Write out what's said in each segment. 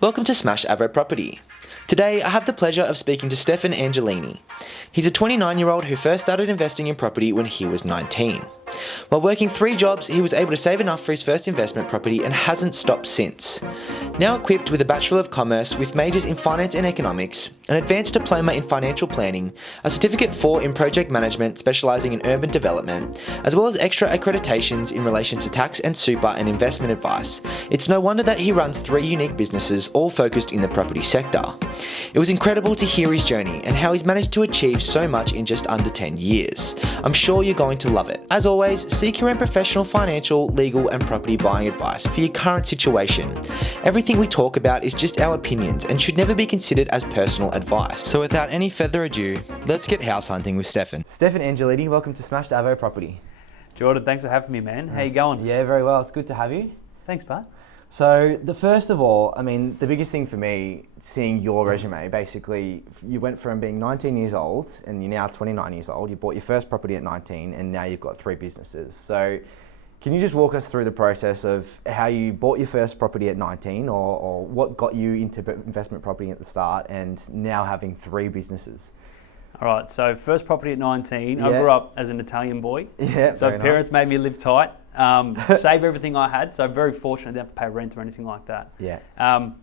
Welcome to Smash Avo Property. Today, I have the pleasure of speaking to Stefan Angelini. He's a 29-year-old who first started investing in property when he was 19. While working 3 jobs, he was able to save enough for his first investment property and hasn't stopped since. Now equipped with a Bachelor of Commerce with majors in Finance and Economics, an Advanced Diploma in Financial Planning, a Certificate 4 in Project Management specialising in urban development, as well as extra accreditations in relation to tax and super and investment advice, it's no wonder that he runs 3 unique businesses all focused in the property sector. It was incredible to hear his journey and how he's managed to achieve so much in just under 10 years. I'm sure you're going to love it. As always, seek your own professional financial, legal and property buying advice for your current situation. Everything we talk about is just our opinions and should never be considered as personal advice. So without any further ado, let's get house hunting with Stefan. Stefan Angelini, welcome to Smash Avo Property. Jordan, thanks for having me, man. How you going? Yeah, very well. It's good to have you. Thanks, bud. So first of all, the biggest thing for me, seeing your resume, basically, you went from being 19 years old and you're now 29 years old. You bought your first property at 19 and now you've got 3 businesses. So can you just walk us through the process of how you bought your first property at 19 or what got you into investment property at the start and now having 3 businesses? All right, so first property at 19. I grew up as an Italian boy. Yeah, so parents made me live tight, save everything I had. So very fortunate, I didn't have to pay rent or anything like that. Yeah.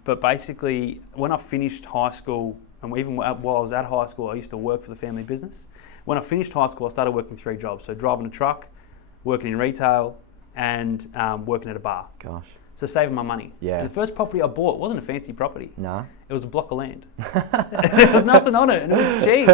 But basically, when I finished high school, and even while I was at high school, I used to work for the family business. When I finished high school, I started working 3 jobs. So driving a truck, working in retail, and working at a bar. Gosh. So saving my money. Yeah. And the first property I bought wasn't a fancy property. No. It was a block of land. There was nothing on it, and it was cheap.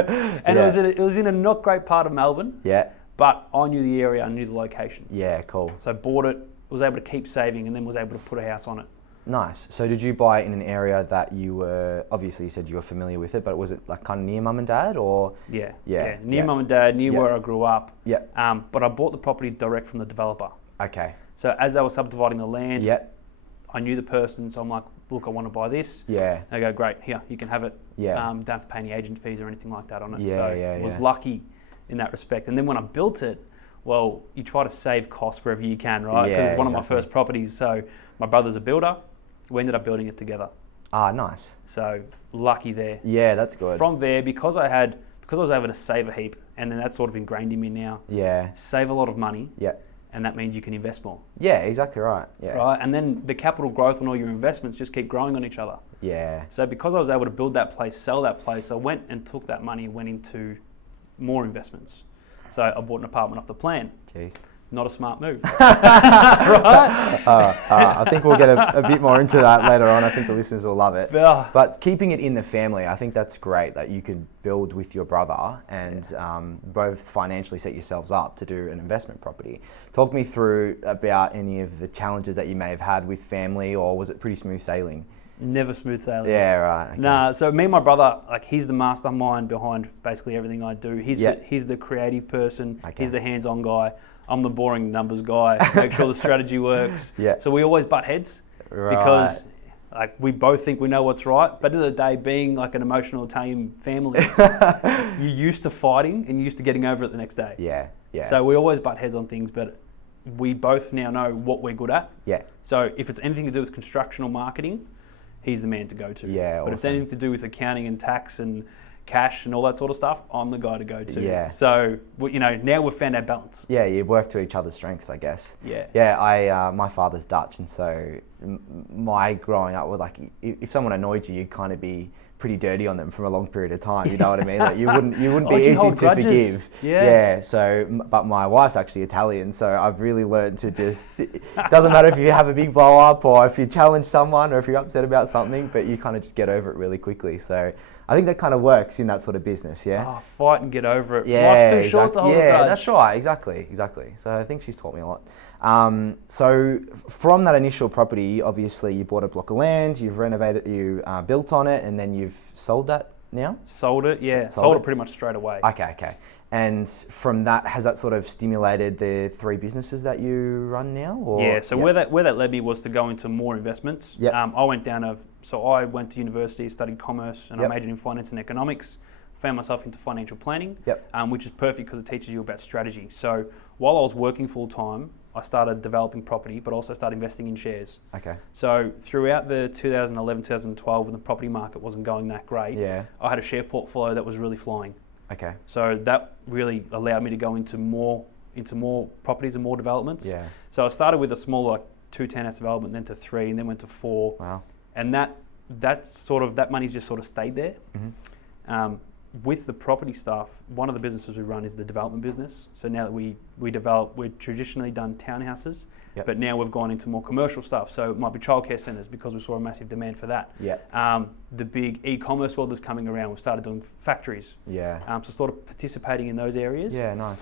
And it was in a not great part of Melbourne. Yeah. But I knew the area, I knew the location. Yeah, cool. So I bought it, was able to keep saving, and then was able to put a house on it. Nice. So did you buy it in an area that you were, obviously you said you were familiar with it, but was it like kind of near mum and dad or? Yeah. Near mum and dad, near where I grew up. Yeah. But I bought the property direct from the developer. Okay. So as they were subdividing the land, Yeah. I knew the person, so I'm like, look, I want to buy this. Yeah. They go, great, here, you can have it. Yeah. Don't have to pay any agent fees or anything like that on it. Yeah, so yeah, I was yeah. lucky in that respect. And then when I built it, well, you try to save costs wherever you can, right? Because it's one of my first properties. So my brother's a builder. We ended up building it together. Ah, nice. So lucky there. Yeah, that's good. From there, because I was able to save a heap, and then that's sort of ingrained in me now. Yeah. Save a lot of money. Yeah. And that means you can invest more. Yeah, exactly right. Yeah. Right? And then the capital growth on all your investments just keep growing on each other. Yeah. So because I was able to build that place, sell that place, I went and took that money and went into more investments. So I bought an apartment off the plan. Jeez. Not a smart move. Right? I think we'll get a bit more into that later on. I think the listeners will love it. Yeah. But keeping it in the family, I think that's great that you could build with your brother and both financially set yourselves up to do an investment property. Talk me through about any of the challenges that you may have had with family, or was it pretty smooth sailing? Never smooth sailing. Yeah, right. Okay. Nah, so me and my brother, like, he's the mastermind behind basically everything I do. He's the creative person. Okay. He's the hands-on guy. I'm the boring numbers guy. Make sure the strategy works. Yeah. So we always butt heads because like we both think we know what's right. But at the end of the day, being like an emotional Italian family, you're used to fighting and you're used to getting over it the next day. Yeah, yeah. So we always butt heads on things, but we both now know what we're good at. Yeah. So if it's anything to do with construction or marketing, he's the man to go to. Yeah, but if it's anything to do with accounting and tax and cash and all that sort of stuff, I'm the guy to go to. Yeah. So, now we've found our balance. Yeah, you work to each other's strengths, I guess. Yeah. Yeah, my father's Dutch, and so my growing up was like, if someone annoyed you, you'd kind of be pretty dirty on them for a long period of time. You know what I mean? Like you wouldn't be easy to forgive. Yeah. So, but my wife's actually Italian, so I've really learned to just. It doesn't matter if you have a big blow up or if you challenge someone or if you're upset about something, but you kind of just get over it really quickly. So. I think that kind of works in that sort of business, yeah? Oh, fight and get over it. Yeah, Life's too short to hold a grudge. That's right, exactly. So I think she's taught me a lot. So from that initial property, obviously you bought a block of land, you've renovated, you built on it, and then you've sold that now? Sold it, yeah. Sold it pretty much straight away. Okay. And from that, has that sort of stimulated the 3 businesses that you run now? Or? Yeah, so where that led me was to go into more investments. Yep. I went to university, studied commerce, and Yep. I majored in finance and economics. Found myself into financial planning, Yep. which is perfect because it teaches you about strategy. So while I was working full time, I started developing property, but also started investing in shares. Okay. So throughout the 2011, 2012, when the property market wasn't going that great, I had a share portfolio that was really flying. Okay. So that really allowed me to go into more properties and more developments. Yeah. So I started with a small, like 2 townhouse development, then to 3, and then went to 4. Wow. And that money's just sort of stayed there. Mm-hmm. With the property stuff, one of the businesses we run is the development business. So now that we develop, we've traditionally done townhouses, but now we've gone into more commercial stuff. So it might be childcare centres because we saw a massive demand for that. The big e-commerce world is coming around. We've started doing factories. So sort of participating in those areas. Yeah, nice.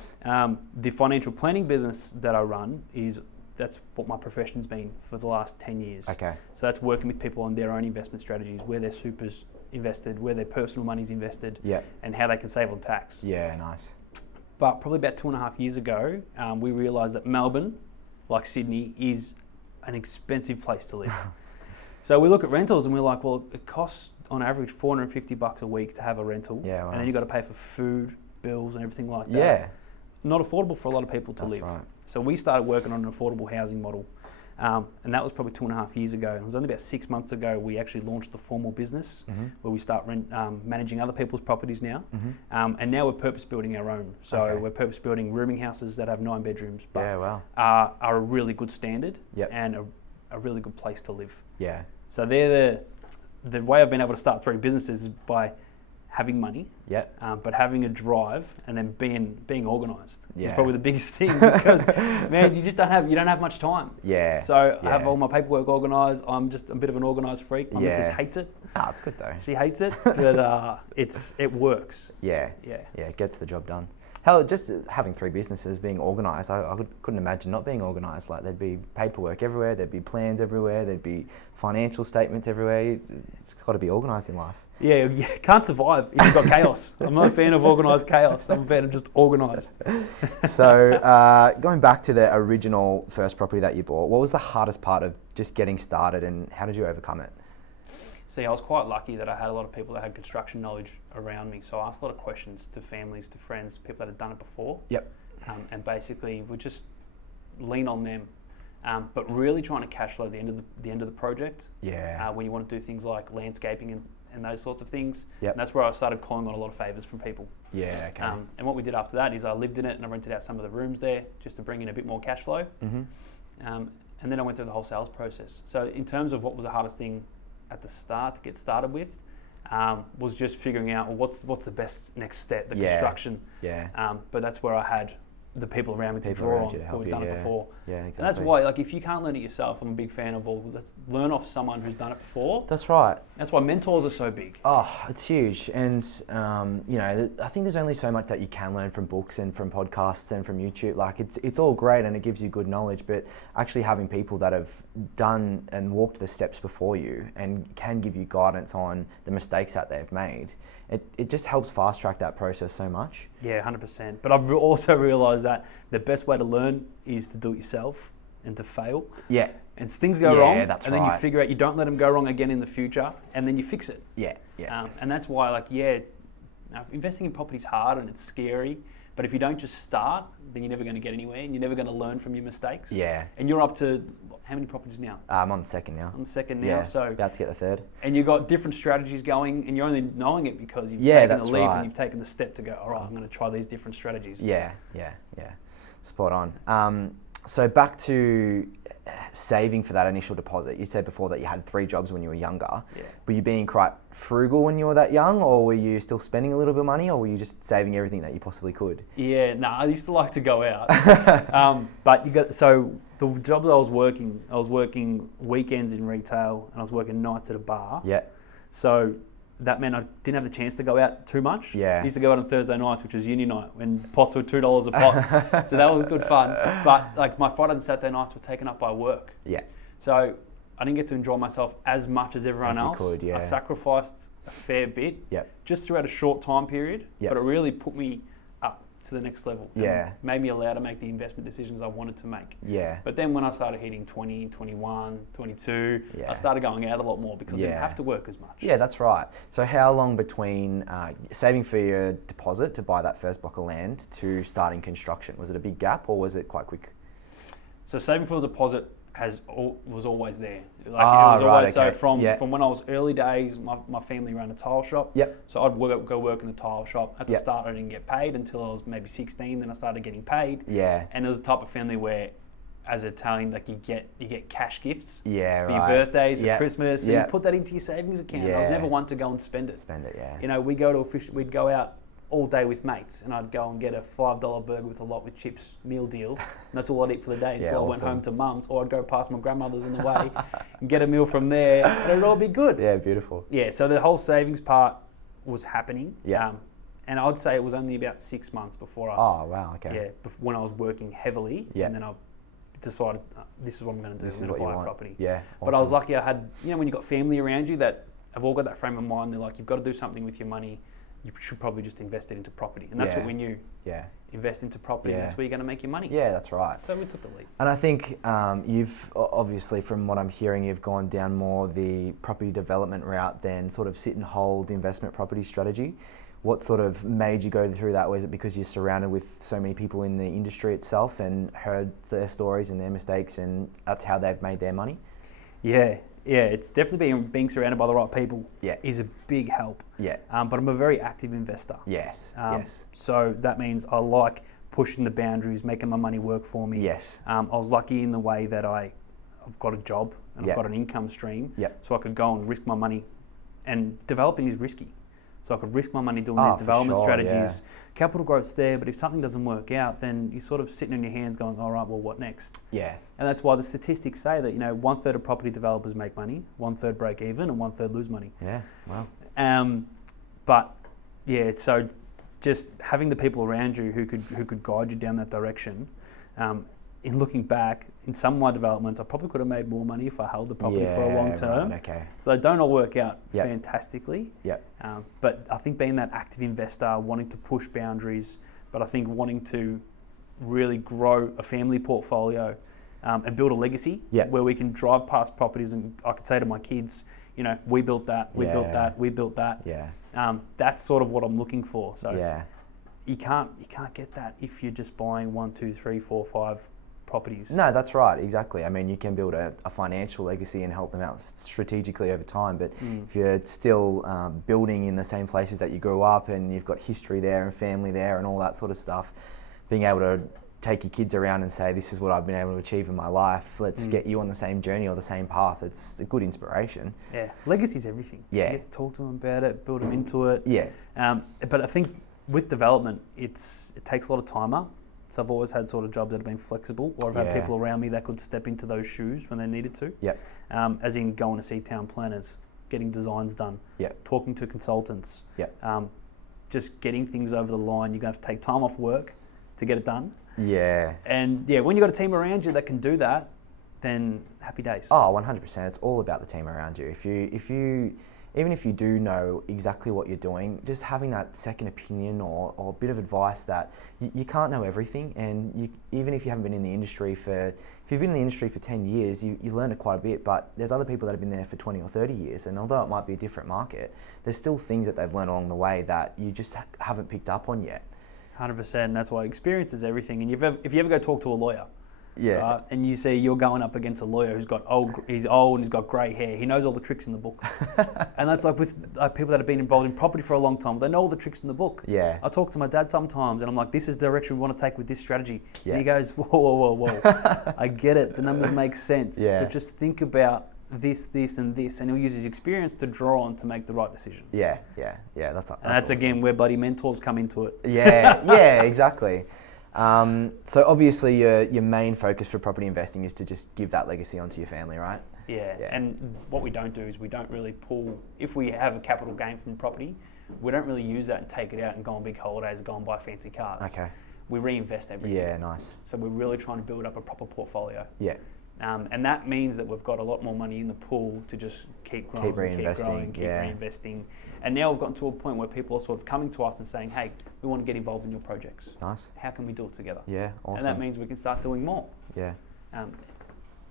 The financial planning business that I run that's what my profession's been for the last 10 years. Okay. So that's working with people on their own investment strategies, where their super's invested, where their personal money's invested, and how they can save on tax. Yeah, nice. But probably about 2.5 years ago, we realised that Melbourne, like Sydney, is an expensive place to live. So we look at rentals and we're like, well, it costs on average $450 a week to have a rental. Yeah, wow. And then you've got to pay for food, bills and everything like that. Yeah. Not affordable for a lot of people to live. Right. So we started working on an affordable housing model. And that was probably 2.5 years ago. It was only about 6 months ago we actually launched the formal business, where we start managing other people's properties now. And now we're purpose building our own. So we're purpose building rooming houses that have 9 bedrooms, but are a really good standard and a really good place to live. Yeah. So they're the way I've been able to start 3 businesses is by having money, but having a drive and then being organised. It's probably the biggest thing because man, you don't have much time. So I have all my paperwork organised. I'm just a bit of an organised freak. My missus hates it. It's good though. She hates it, but it works. It gets the job done. Hell, just having 3 businesses, being organised, I couldn't imagine not being organised. Like there'd be paperwork everywhere, there'd be plans everywhere, there'd be financial statements everywhere. It's got to be organised in life. Yeah, can't survive if you've got chaos. I'm not a fan of organised chaos. I'm a fan of just organised. So going back to the original first property that you bought, what was the hardest part of just getting started and how did you overcome it? See, I was quite lucky that I had a lot of people that had construction knowledge around me. So I asked a lot of questions to families, to friends, people that had done it before. And basically we just lean on them. But really trying to cash flow the end of the project. When you want to do things like landscaping and those sorts of things. And that's where I started calling on a lot of favours from people. And what we did after that is I lived in it and I rented out some of the rooms there just to bring in a bit more cash flow. And then I went through the whole sales process. So in terms of what was the hardest thing at the start to get started with, was just figuring out what's the best next step, the construction. But that's where I had the people around me to draw on who had done it before. And that's why, like, if you can't learn it yourself, I'm a big fan of let's learn off someone who's done it before. That's right. That's why mentors are so big. Oh, it's huge. And, I think there's only so much that you can learn from books and from podcasts and from YouTube. Like, it's all great and it gives you good knowledge, but actually having people that have done and walked the steps before you and can give you guidance on the mistakes that they've made, it just helps fast track that process so much. Yeah, 100%. But I've also realised that the best way to learn is to do it yourself and to fail. And things go wrong, and then you figure out you don't let them go wrong again in the future, and then you fix it. And that's why, investing in property is hard and it's scary. But if you don't just start, then you're never going to get anywhere, and you're never going to learn from your mistakes. And you're up to how many properties now? I'm on the second now. So about to get the third. And you've got different strategies going, and you're only knowing it because you've taken the leap and you've taken the step to go, all right, I'm going to try these different strategies. Spot on. So back to saving for that initial deposit. You said before that you had 3 jobs when you were younger. Were you being quite frugal when you were that young, or were you still spending a little bit of money, or were you just saving everything that you possibly could? I used to like to go out. But the jobs I was working weekends in retail and I was working nights at a bar. So that meant I didn't have the chance to go out too much. I used to go out on Thursday nights, which was uni night, when pots were $2 a pot. So that was good fun. But like my Friday and Saturday nights were taken up by work. So I didn't get to enjoy myself as much as everyone else. I sacrificed a fair bit just throughout a short time period, but it really put me up to the next level. Made me allowed to make the investment decisions I wanted to make. But then when I started hitting 20, 21, 22, I started going out a lot more because I didn't have to work as much. That's right. So how long between saving for your deposit to buy that first block of land to starting construction? Was it a big gap or was it quite quick? So saving for a deposit was always there. Like it was always okay. so from when I was early days. My family ran a tile shop. Yep. So I'd go work in a tile shop. At the start, I didn't get paid until I was maybe 16. Then I started getting paid. Yeah. And it was the type of family where, as an Italian, like you get cash gifts. Yeah. For your birthdays, for Christmas. So Yeah. you put that into your savings account. I was never one to go and spend it. Yeah. You know, we'd go out all day with mates, and I'd go and get a $5 burger with a lot with chips meal deal. And that's all I'd eat for the day until I went home to mum's, or I'd go past my grandmother's on the way and get a meal from there, and it'd all be good. Yeah, beautiful. Yeah, so the whole savings part was happening. Yeah. And I'd say it was only about 6 months before when I was working heavily, and then I decided this is what I'm going to do. I'm going to buy a property. Yeah. Awesome. But I was lucky. I had, when you've got family around you that have all got that frame of mind, they're like, you've got to do something with your money. You should probably just invest it into property. And that's what we knew. Yeah. Invest into property, and that's where you're going to make your money. Yeah, that's right. So we took the lead. And I think you've, obviously from what I'm hearing, you've gone down more the property development route than sort of sit and hold investment property strategy. What sort of made you go through that? Was it because you're surrounded with so many people in the industry itself and heard their stories and their mistakes, and that's how they've made their money? Yeah, it's definitely being surrounded by the right people is a big help. Yeah. But I'm a very active investor. Yes. So that means I like pushing the boundaries, making my money work for me. Yes. I was lucky in the way that I've got a job and I've got an income stream. So I could go and risk my money, and developing is risky. So I could risk my money doing these development strategies. Yeah. Capital growth's there, but if something doesn't work out, then you're sort of sitting on your hands going, all right, well, what next? Yeah. And that's why the statistics say that, 1/3 of property developers make money, 1/3 break even, and 1/3 lose money. Yeah, wow. So just having the people around you who could guide you down that direction. In looking back, in some of my developments, I probably could have made more money if I held the property for a long term. Right, okay. So they don't all work out fantastically. Yep. But I think being that active investor, wanting to push boundaries, but I think wanting to really grow a family portfolio and build a legacy where we can drive past properties and I could say to my kids, we built that, we built that, we built that. Yeah. That's sort of what I'm looking for. So you can't get that if you're just buying 1, 2, 3, 4, 5 properties. No, that's right, exactly. I mean, you can build a financial legacy and help them out strategically over time, but if you're still building in the same places that you grew up and you've got history there and family there and all that sort of stuff, being able to take your kids around and say, this is what I've been able to achieve in my life, let's get you on the same journey or the same path, it's a good inspiration. Yeah, legacy's everything. Yeah. You get to talk to them about it, build them into it. Yeah. But I think with development, it takes a lot of time up. So I've always had sort of jobs that have been flexible, or I've had people around me that could step into those shoes when they needed to. Yep. As in going to see town planners, getting designs done, talking to consultants, just getting things over the line. You're going to have to take time off work to get it done. Yeah. And when you've got a team around you that can do that, then happy days. Oh, 100%. It's all about the team around you. Even if you do know exactly what you're doing, just having that second opinion or a bit of advice that you can't know everything, and even if you haven't been in the industry if you've been in the industry for 10 years, you learn quite a bit, but there's other people that have been there for 20 or 30 years, and although it might be a different market, there's still things that they've learned along the way that you just haven't picked up on yet. 100%, that's why experience is everything. And if you ever go talk to a lawyer, and you see you're going up against a lawyer he's old and he's got grey hair. He knows all the tricks in the book. And that's like with people that have been involved in property for a long time. They know all the tricks in the book. Yeah. I talk to my dad sometimes and I'm like, this is the direction we want to take with this strategy. Yeah. And he goes, whoa. I get it. The numbers make sense. Yeah. But just think about this, and this. And he'll use his experience to draw on to make the right decision. Yeah. That's awesome. Again where buddy mentors come into it. Yeah, exactly. So obviously your main focus for property investing is to just give that legacy onto your family, right? Yeah. And what we don't do is we don't really pull, if we have a capital gain from property, we don't really use that and take it out and go on big holidays and go and buy fancy cars. Okay. We reinvest everything. Yeah, nice. So we're really trying to build up a proper portfolio. Yeah. And that means that we've got a lot more money in the pool to just keep growing, keep reinvesting. And now we've gotten to a point where people are sort of coming to us and saying, hey, we want to get involved in your projects. Nice. How can we do it together? Yeah, awesome. And that means we can start doing more. Yeah. End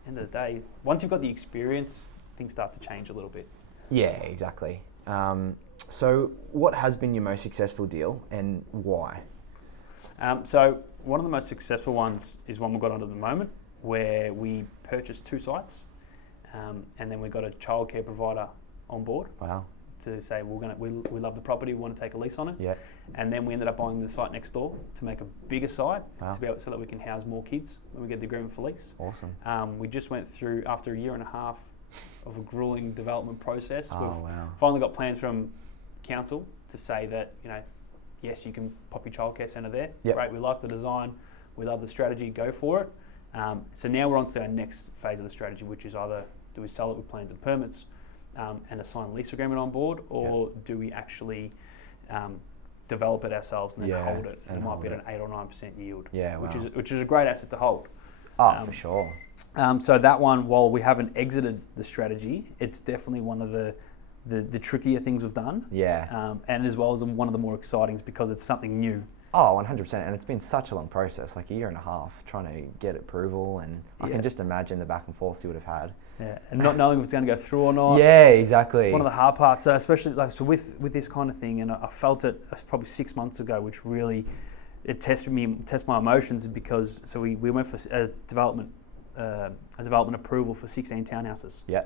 of the day, once you've got the experience, things start to change a little bit. Yeah, exactly. So what has been your most successful deal and why? So one of the most successful ones is one we've got on at the moment. where we purchased 2 sites, and then we got a childcare provider on board. Wow. To say we love the property, we want to take a lease on it. Yeah. And then we ended up buying the site next door to make a bigger site, Wow. to be able so that we can house more kids when we get the agreement for lease. Awesome. We just went through, after a year and a half of a grueling development process, Oh, we've wow. finally got plans from council to say that, yes, you can pop your childcare centre there. Yep. Great, we like the design, we love the strategy, go for it. So now we're on to our next phase of the strategy, which is either do we sell it with plans and permits, and a signed lease agreement on board, or do we actually develop it ourselves and then hold it? And it might be at an 8 or 9% yield, which is a great asset to hold. Oh, for sure. So that one, while we haven't exited the strategy, it's definitely one of the trickier things we've done. Yeah. And as well as one of the more exciting because it's something new. Oh, 100%. And it's been such a long process, like a year and a half, trying to get approval. And I can just imagine the back and forth you would have had. Yeah, and not knowing if it's going to go through or not. Yeah, exactly. One of the hard parts, so especially with this kind of thing, and I felt it probably 6 months ago, which really tested my emotions, because we went for a development approval for 16 townhouses. Yeah.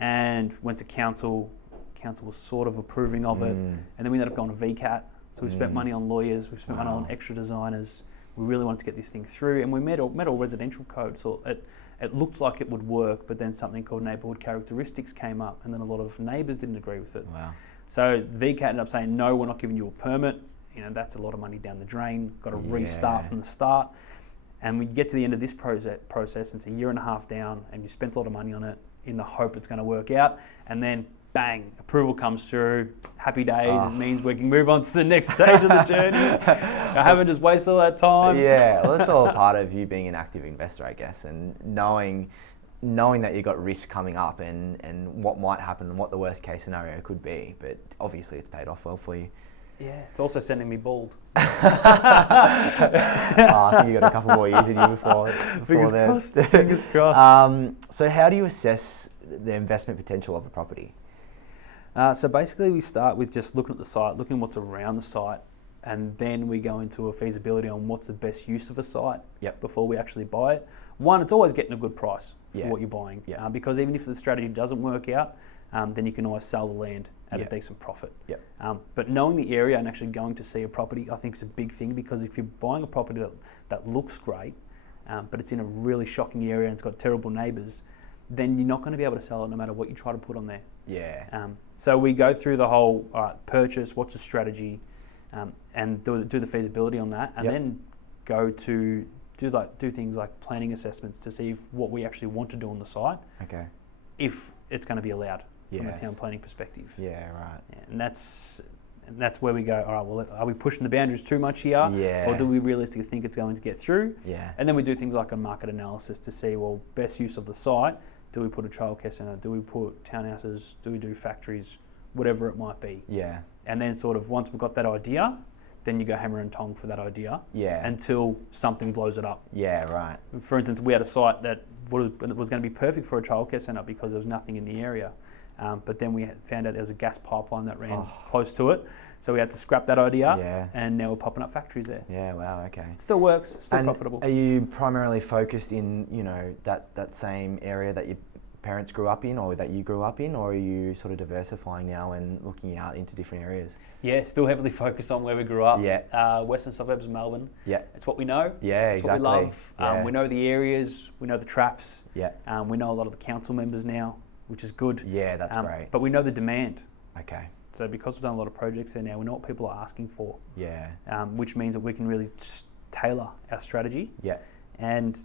And went to council. Council was sort of approving of it, and then we ended up going to VCAT. So we spent money on lawyers, we spent money on extra designers. We really wanted to get this thing through, and we met all residential codes. So it looked like it would work, but then something called neighbourhood characteristics came up, and then a lot of neighbours didn't agree with it. Wow. So VCAT ended up saying, no, we're not giving you a permit. That's a lot of money down the drain. Got to restart from the start. And we get to the end of this process, and it's a year and a half down, and you spent a lot of money on it in the hope it's going to work out, and then bang, approval comes through, happy days. It means we can move on to the next stage of the journey. I haven't just wasted all that time. Yeah, well, that's all part of you being an active investor, I guess, and knowing that you've got risk coming up and what might happen and what the worst case scenario could be. But obviously it's paid off well for you. Yeah, it's also sending me bald. I think you've got a couple more years in you before Fingers crossed. So how do you assess the investment potential of a property? So basically we start with just looking at the site, looking what's around the site, and then we go into a feasibility on what's the best use of a site before we actually buy it. One, it's always getting a good price for what you're buying, because even if the strategy doesn't work out, then you can always sell the land at a decent profit. But knowing the area and actually going to see a property, I think is a big thing, because if you're buying a property that looks great, but it's in a really shocking area and it's got terrible neighbours, then you're not going to be able to sell it no matter what you try to put on there. So we go through the whole purchase, what's the strategy, and do the feasibility on that, and then go to do things like planning assessments to see what we actually want to do on the site. Okay. If it's going to be allowed from a town planning perspective. Yeah, right. And that's where we go, all right, well, are we pushing the boundaries too much here? Or do we realistically think it's going to get through? And then we do things like a market analysis to see, well, best use of the site. Do we put a childcare centre? Do we put townhouses? Do we do factories? Whatever it might be. And then sort of once we've got that idea, then you go hammer and tong for that idea until something blows it up. Right. For instance, we had a site that was going to be perfect for a childcare centre because there was nothing in the area. But then we found out there was a gas pipeline that ran close to it. So we had to scrap that idea, and now we're popping up factories there. Wow, okay. Still works, still profitable. Are you primarily focused in, that same area that your parents grew up in or that you grew up in, or are you sort of diversifying now and looking out into different areas? Yeah, still heavily focused on where we grew up. Western suburbs of Melbourne. It's what we know. It's exactly. what we love. We know the areas, we know the traps. We know a lot of the council members now, which is good. That's great. But we know the demand. Okay. So because we've done a lot of projects there now, we know what people are asking for. Which means that we can really tailor our strategy. And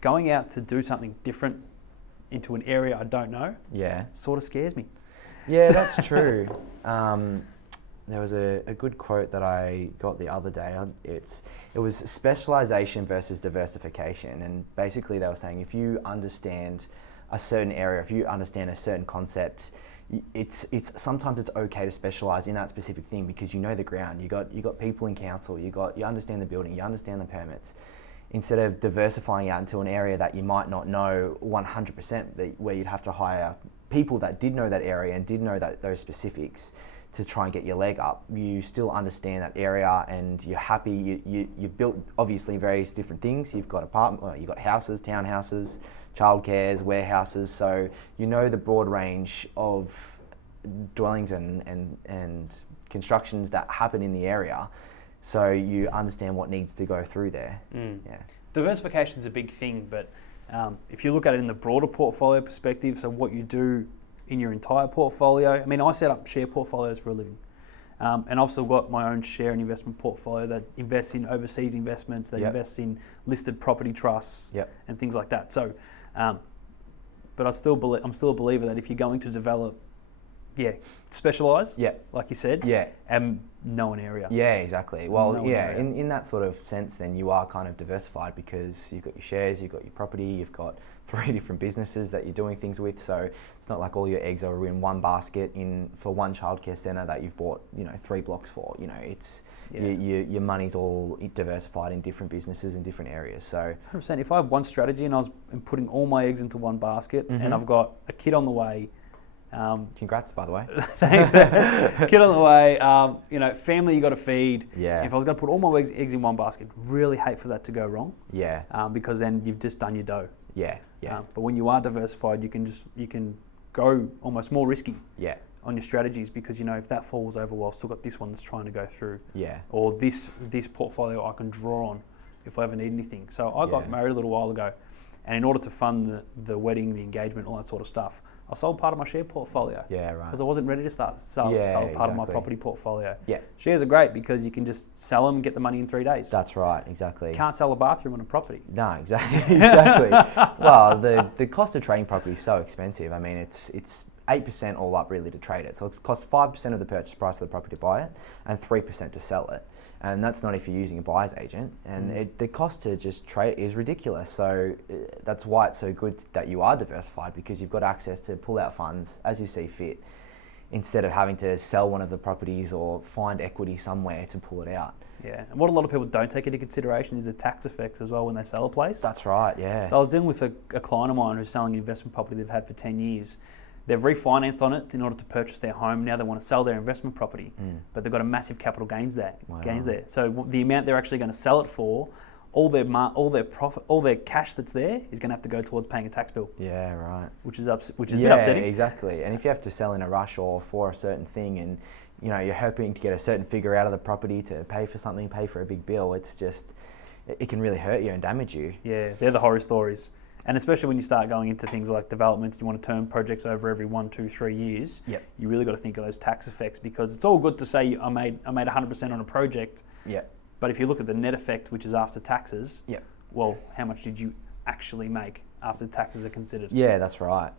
going out to do something different into an area I don't know sort of scares me. That's true. There was a good quote that I got the other day. It was specialization versus diversification, and basically they were saying if you understand a certain area, if you understand a certain concept, it's sometimes it's okay to specialize in that specific thing because you know the ground. You got people in council. You understand the building. You understand the permits. Instead of diversifying out into an area that you might not know 100%, where you'd have to hire people that did know that area and did know those specifics to try and get your leg up, you still understand that area and you're happy. You've built obviously various different things. You've got you've got houses, townhouses, childcares, warehouses. So you know the broad range of dwellings and constructions that happen in the area. So you understand what needs to go through there. Yeah. Diversification is a big thing, but if you look at it in the broader portfolio perspective, so what you do in your entire portfolio. I mean, I set up share portfolios for a living. And I've still got my own share and investment portfolio that invests in overseas investments, that invests in listed property trusts and things like that. So, but I'm still a believer that if you're going to develop, specialise, like you said, and know an area. Yeah, exactly. Well, in that sort of sense, then you are kind of diversified because you've got your shares, you've got your property, you've got 3 different businesses that you're doing things with. So it's not like all your eggs are in one basket for one childcare centre that you've bought, 3 blocks for. It's your money's all diversified in different businesses in different areas. So 100%. If I have one strategy and I'm putting all my eggs into one basket, and I've got a kid on the way. Congrats, by the way. Kid on the way, family you got to feed. Yeah. If I was going to put all my eggs in one basket, really hate for that to go wrong. Yeah. Because then you've just done your dough. Yeah. But when you are diversified, you can go almost more risky. Yeah. On your strategies, because if that falls over, well, I've still got this one that's trying to go through. Yeah. Or this portfolio I can draw on if I ever need anything. So I got married a little while ago, and in order to fund the wedding, the engagement, all that sort of stuff, I sold part of my share portfolio. Yeah, right. Because I wasn't ready to sell part of my property portfolio. Yeah. Shares are great because you can just sell them and get the money in 3 days. That's right, exactly. You can't sell a bathroom on a property. No, exactly. Well, the cost of trading property is so expensive. I mean, it's 8% all up really to trade it. So it costs 5% of the purchase price of the property to buy it and 3% to sell it. And that's not if you're using a buyer's agent. And the cost to just trade is ridiculous. So that's why it's so good that you are diversified, because you've got access to pull out funds as you see fit, instead of having to sell one of the properties or find equity somewhere to pull it out. Yeah, and what a lot of people don't take into consideration is the tax effects as well when they sell a place. That's right, yeah. So I was dealing with a client of mine who's selling an investment property they've had for 10 years. They've refinanced on it in order to purchase their home. Now they want to sell their investment property, but they've got a massive capital gains there. So the amount they're actually going to sell it for, all their profit, all their cash that's there is going to have to go towards paying a tax bill. Yeah, right. Which is a bit upsetting. Yeah, exactly. And if you have to sell in a rush or for a certain thing, and you're hoping to get a certain figure out of the property to pay for something, pay for a big bill, it's just, it can really hurt you and damage you. Yeah, they're the horror stories. And especially when you start going into things like developments, you want to turn projects over every 1, 2, 3 years. Yep. You really got to think of those tax effects, because it's all good to say I made 100% on a project. Yeah. But if you look at the net effect, which is after taxes, yep. Well, how much did you actually make after taxes are considered? Yeah, that's right.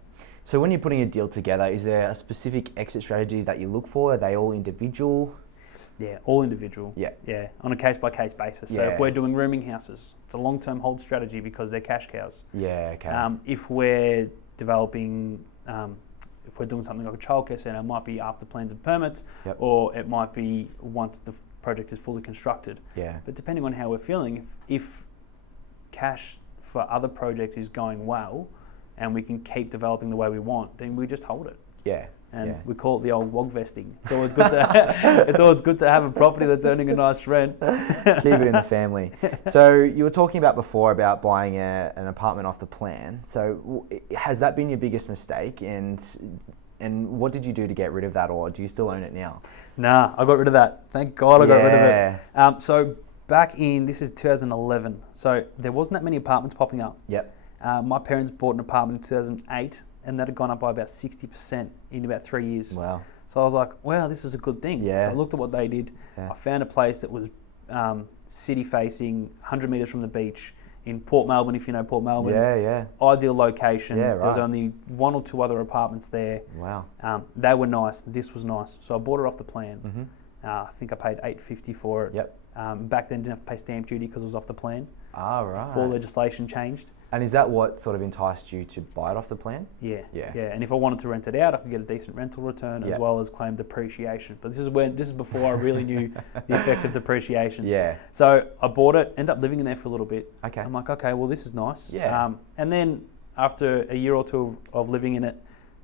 So when you're putting a deal together, is there a specific exit strategy that you look for? Are they all individual? Yeah, all individual. Yeah. Yeah, on a case-by-case basis. So if we're doing rooming houses, it's a long-term hold strategy because they're cash cows. Yeah, okay. If we're developing, if we're doing something like a childcare centre, it might be after plans and permits, or it might be once the project is fully constructed. Yeah. But depending on how we're feeling, if cash for other projects is going well and we can keep developing the way we want, then we just hold it. Yeah. And we call it the old wog vesting. It's always good to have a property that's earning a nice rent. Keep it in the family. So you were talking about before about buying an apartment off the plan. So has that been your biggest mistake? And what did you do to get rid of that, or do you still own it now? Nah, I got rid of that. Thank God I got rid of it. So back in, this is 2011. So there wasn't that many apartments popping up. Yep. My parents bought an apartment in 2008. And that had gone up by about 60% in about 3 years. Wow. So I was like, wow, this is a good thing. Yeah. So I looked at what they did. Yeah. I found a place that was city facing, 100 metres from the beach in Port Melbourne, if you know Port Melbourne. Yeah, yeah. Ideal location. Yeah, right. There was only 1 or 2 other apartments there. Wow. They were nice. This was nice. So I bought it off the plan. Mm-hmm. I think I paid $850 for it. Yep. Back then, didn't have to pay stamp duty because it was off the plan. Ah, right. Before legislation changed. And is that what sort of enticed you to buy it off the plan? Yeah. Yeah. And if I wanted to rent it out, I could get a decent rental return as well as claim depreciation. But this is before I really knew the effects of depreciation. Yeah. So I bought it, ended up living in there for a little bit. Okay. I'm like, okay, well this is nice. Yeah. And then after a year or two of living in it,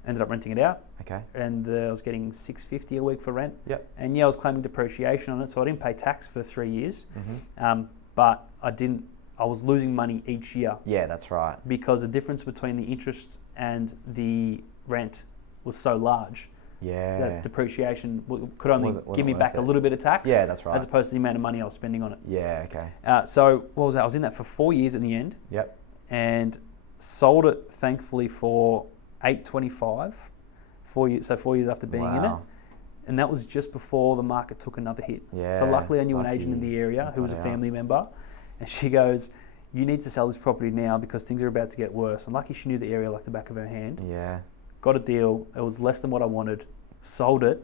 ended up renting it out. Okay. And I was getting $650 a week for rent. Yep. And yeah, I was claiming depreciation on it, so I didn't pay tax for 3 years. Mm-hmm. But I was losing money each year. Yeah, that's right. Because the difference between the interest and the rent was so large. Yeah. That depreciation could only Wasn't give me back a little bit of tax. Yeah, that's right. As opposed to the amount of money I was spending on it. Yeah, okay. So what was that? I was in that for 4 years in the end. Yep. And sold it thankfully for $825. 4 years, so 4 years after being in it. And that was just before the market took another hit. Yeah, so luckily I knew an agent in the area who was a family member, and she goes, "You need to sell this property now because things are about to get worse." And lucky she knew the area like the back of her hand. Yeah. Got a deal. It was less than what I wanted. Sold it.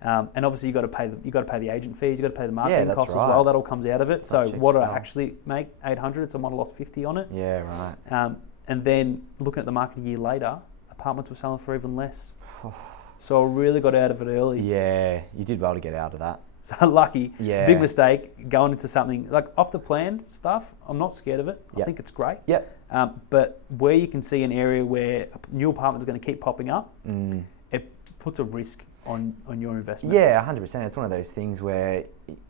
And obviously you got to pay the agent fees. You got to pay the marketing costs as well. That all comes out of it. So what did I actually make? 800. So I might have lost 50 on it. Yeah, right. And then looking at the market a year later, apartments were selling for even less. So I really got out of it early. Yeah, you did well to get out of that. So lucky. Yeah. Big mistake going into something like off the plan stuff. I'm not scared of it. I think it's great. Yep. But where you can see an area where new apartments are going to keep popping up, it puts a risk on your investment. Yeah, 100%. It's one of those things where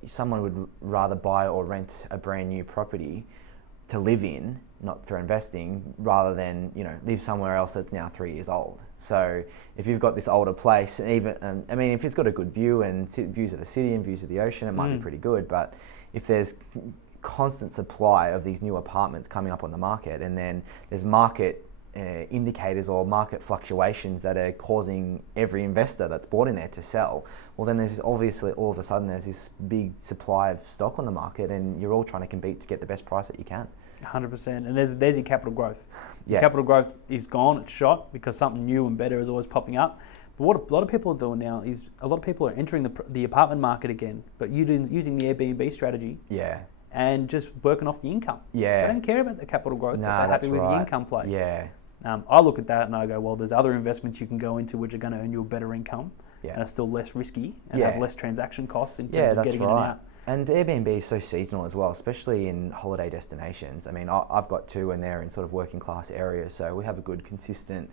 someone would rather buy or rent a brand new property to live in, not for investing, rather than live somewhere else that's now 3 years old. So if you've got this older place, even if it's got a good view and views of the city and views of the ocean, it might be pretty good. But if there's constant supply of these new apartments coming up on the market, and then there's market indicators or market fluctuations that are causing every investor that's bought in there to sell, well then there's obviously all of a sudden there's this big supply of stock on the market, and you're all trying to compete to get the best price that you can. 100%. And there's your capital growth. Yeah. Capital growth is gone, it's shot, because something new and better is always popping up. But what a lot of people are doing now is a lot of people are entering the apartment market again, but using the Airbnb strategy. Yeah. And just working off the income. Yeah. They don't care about the capital growth, but they're happy with the income play. Yeah. I look at that and I go, well, there's other investments you can go into which are going to earn you a better income and are still less risky and have less transaction costs in terms of getting in and out. And Airbnb is so seasonal as well, especially in holiday destinations. I mean, I've got two, and they're in sort of working class areas, so we have a good consistent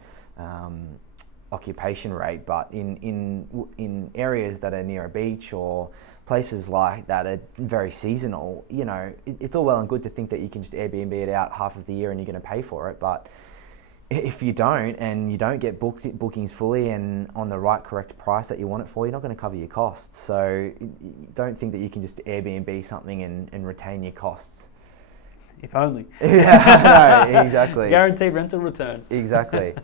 occupation rate. But in areas that are near a beach or places like that are very seasonal, it's all well and good to think that you can just Airbnb it out half of the year and you're going to pay for it. But if you don't, and you don't get bookings fully and on the correct price that you want it for, you're not going to cover your costs. So don't think that you can just Airbnb something and retain your costs. If only. Yeah, no, exactly. Guaranteed rental return. Exactly.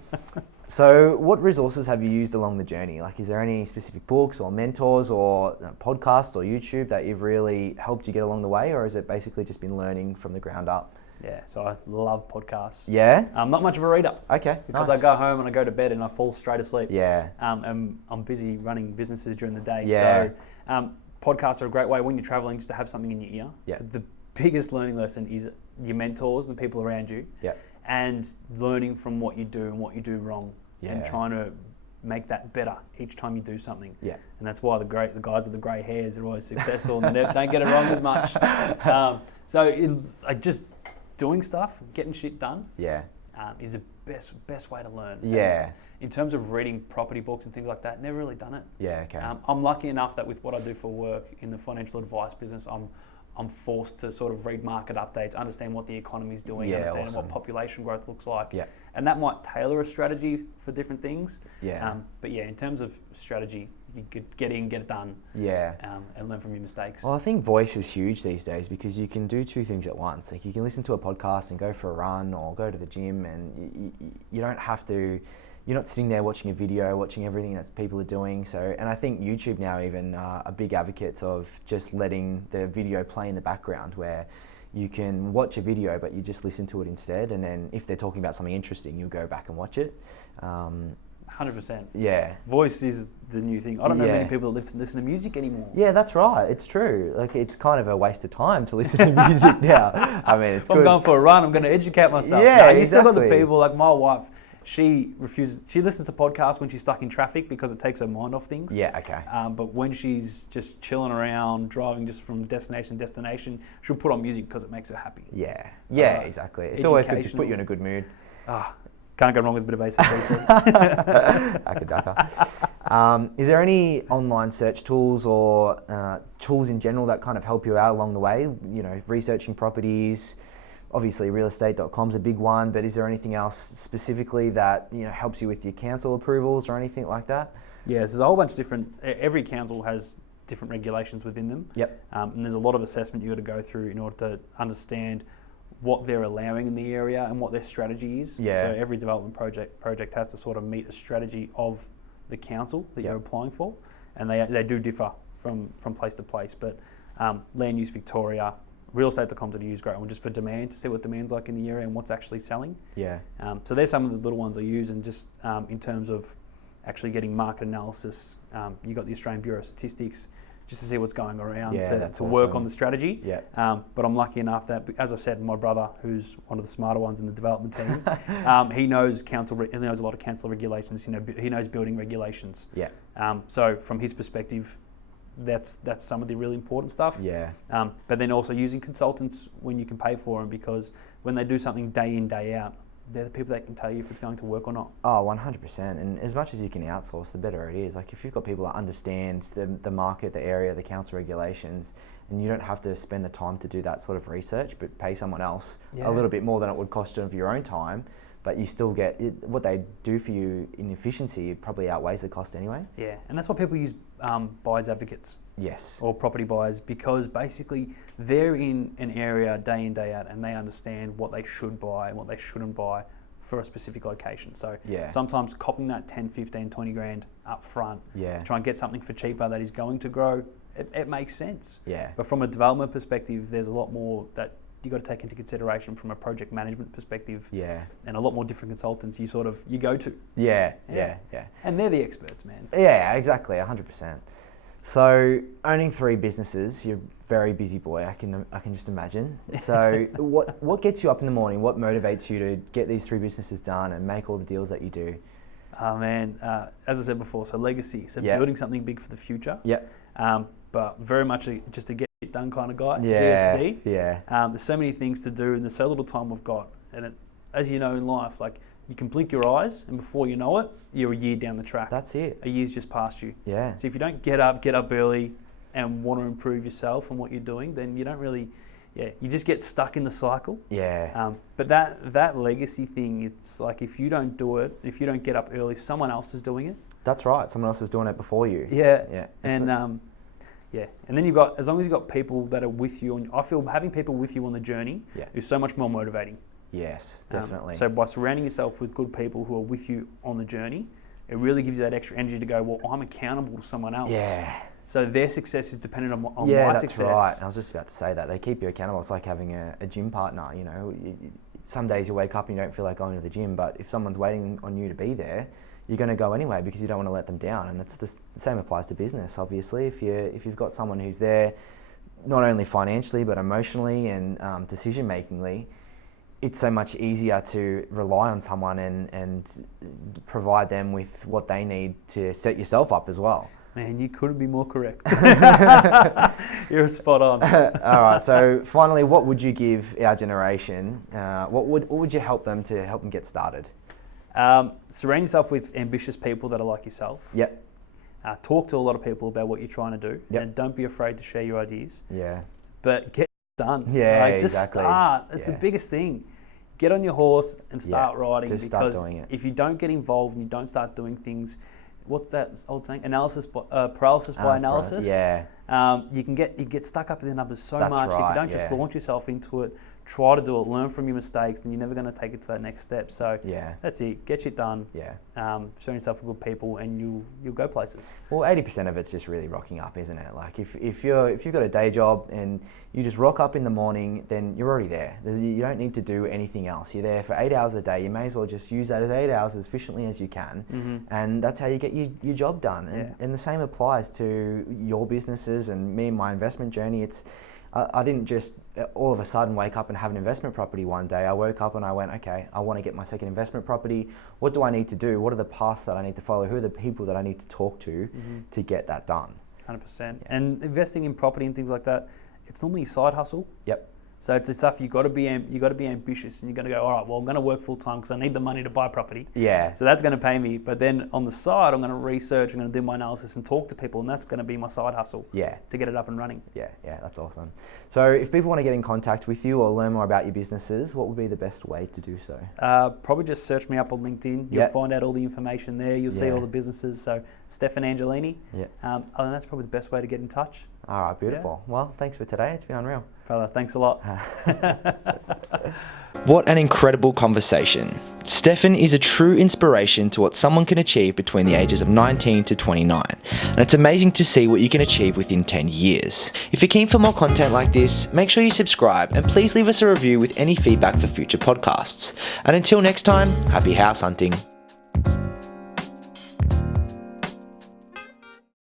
So what resources have you used along the journey? Like, is there any specific books or mentors or podcasts or YouTube that you've really helped you get along the way, or has it basically just been learning from the ground up? Yeah, so I love podcasts. Yeah? I'm not much of a reader. Okay, because nice. I go home and I go to bed and I fall straight asleep. Yeah. And I'm busy running businesses during the day. Yeah. So podcasts are a great way when you're traveling just to have something in your ear. Yeah. The biggest learning lesson is your mentors and the people around you. Yeah. And learning from what you do and what you do wrong. Yeah. And trying to make that better each time you do something. Yeah. And that's why the guys with the grey hairs are always successful and they don't get it wrong as much. Just doing stuff, getting shit done, is the best way to learn. Yeah. And in terms of reading property books and things like that, never really done it. Yeah. Okay. I'm lucky enough that with what I do for work in the financial advice business, I'm forced to sort of read market updates, understand what the economy's doing, understand what population growth looks like. Yeah. And that might tailor a strategy for different things. Yeah. But yeah, in terms of strategy, you could get in, get it done. Yeah. And learn from your mistakes. Well, I think voice is huge these days because you can do two things at once. Like, you can listen to a podcast and go for a run or go to the gym, and you don't have to. You're not sitting there watching a video, watching everything that people are doing. So, and I think YouTube now even are big advocates of just letting the video play in the background, where you can watch a video but you just listen to it instead, and then if they're talking about something interesting, you'll go back and watch it. 100%. Yeah. Voice is the new thing. I don't know many people that listen to music anymore. Yeah, that's right. It's true. Like, it's kind of a waste of time to listen to music now. I mean, it's if good. I'm going for a run, I'm going to educate myself. Yeah, you still got the exactly. people, like my wife, she refuses. She listens to podcasts when she's stuck in traffic because it takes her mind off things. Yeah, okay. But when she's just chilling around, driving just from destination to destination, she'll put on music because it makes her happy. Yeah, exactly. It's always good to put you in a good mood. Can't go wrong with a bit of ACPC. Akadaka. Is there any online search tools or tools in general that kind of help you out along the way? You know, researching properties. Obviously, realestate.com is a big one, but is there anything else specifically that helps you with your council approvals or anything like that? Yeah, there's a whole bunch of different. Every council has different regulations within them. Yep. And there's a lot of assessment you got to go through in order to understand what they're allowing in the area and what their strategy is. Yeah. So every development project has to sort of meet a strategy of the council that you're applying for, and they do differ from place to place. But Land Use Victoria, realestate.com to use great one just for demand, to see what demand's like in the area and what's actually selling. Yeah. So there's some of the little ones I use, and just in terms of actually getting market analysis, you got the Australian Bureau of Statistics just to see what's going around to work on the strategy. Yeah. But I'm lucky enough that, as I said, my brother, who's one of the smarter ones in the development team, he knows he knows a lot of council regulations. He knows building regulations. Yeah. So from his perspective, that's some of the really important stuff. Yeah. But then also using consultants when you can pay for them, because when they do something day in, day out, they're the people that can tell you if it's going to work or not. Oh, 100%. And as much as you can outsource, the better it is. Like if you've got people that understand the market, the area, the council regulations, and you don't have to spend the time to do that sort of research, but pay someone else a little bit more than it would cost you of your own time, but you still get what they do for you in efficiency. It probably outweighs the cost anyway. Yeah, and that's why people use buyers advocates. Yes. Or property buyers, because basically they're in an area day in, day out, and they understand what they should buy and what they shouldn't buy for a specific location. So sometimes copping that 10, 15, 20 grand up front to try and get something for cheaper that is going to grow, it makes sense. Yeah. But from a development perspective, there's a lot more that you've got to take into consideration from a project management perspective. Yeah. And a lot more different consultants you go to. Yeah. And they're the experts, man. Yeah, exactly, 100%. So owning 3 businesses, you're a very busy boy, I can just imagine. So what gets you up in the morning? What motivates you to get these 3 businesses done and make all the deals that you do? Oh man, as I said before, so legacy, so building something big for the future. Yep. But very much just a get it done kind of guy. Yeah. GSD. Yeah. There's so many things to do, and there's so little time we've got. And as you know in life, like you can blink your eyes, and before you know it, you're a year down the track. That's it. A year's just past you. Yeah. So if you don't get up early and want to improve yourself and what you're doing, then you don't really, you just get stuck in the cycle. Yeah. But that legacy thing, it's like if you don't do it, if you don't get up early, someone else is doing it. That's right. Someone else is doing it before you. Yeah. Yeah. And and then as long as you've got people that are with you, I feel having people with you on the journey is so much more motivating. Yes, definitely. So by surrounding yourself with good people who are with you on the journey, it really gives you that extra energy to go, well, I'm accountable to someone else. Yeah. So their success is dependent on my success. Yeah, that's right. I was just about to say that. They keep you accountable. It's like having a gym partner, Some days you wake up and you don't feel like going to the gym, but if someone's waiting on you to be there, you're going to go anyway because you don't want to let them down. And it's the same applies to business, obviously. If you've got someone who's there, not only financially, but emotionally and decision-makingly, it's so much easier to rely on someone and provide them with what they need to set yourself up as well. Man, you couldn't be more correct. You're spot on. All right, so finally, what would you give our generation? What would you help them get started? Surround yourself with ambitious people that are like yourself. Yep. Talk to a lot of people about what you're trying to do. Yep. And don't be afraid to share your ideas. Yeah. But get done. Yeah, just exactly. Start. It's the biggest thing. Get on your horse and start riding. Just start doing it. If you don't get involved and you don't start doing things, what's that old saying? Paralysis by analysis. Yeah. You can get stuck up in the numbers so That's much. right, If you don't just launch yourself into it, try to do it, learn from your mistakes, then you're never going to take it to that next step. So that's it. Get shit done. Yeah. Surround yourself with good people, and you'll go places. Well, 80% of it's just really rocking up, isn't it? Like if you've got a day job and you just rock up in the morning, then you're already there. You don't need to do anything else. You're there for 8 hours a day. You may as well just use that as 8 hours as efficiently as you can, and that's how you get your job done. And the same applies to your businesses and me and my investment journey. I didn't just all of a sudden wake up and have an investment property one day. I woke up and I went, okay, I want to get my second investment property. What do I need to do? What are the paths that I need to follow? Who are the people that I need to talk to get that done? 100%. And investing in property and things like that, it's normally a side hustle. Yep. So it's the stuff you got to be ambitious, and you're going to go, all right, well, I'm going to work full time because I need the money to buy property. Yeah. So that's going to pay me. But then on the side, I'm going to research, I'm going to do my analysis and talk to people, and that's going to be my side hustle. Yeah. To get it up and running. Yeah, that's awesome. So if people want to get in contact with you or learn more about your businesses, what would be the best way to do so? Probably just search me up on LinkedIn. You'll find out all the information there. You'll see all the businesses. So Stefan Angelini. Yeah. And that's probably the best way to get in touch. All right, beautiful. Yeah. Well, thanks for today. It's been unreal. Fella, thanks a lot. What an incredible conversation. Stefan is a true inspiration to what someone can achieve between the ages of 19 to 29, and it's amazing to see what you can achieve within 10 years. If you're keen for more content like this, make sure you subscribe and please leave us a review with any feedback for future podcasts. And until next time, happy house hunting.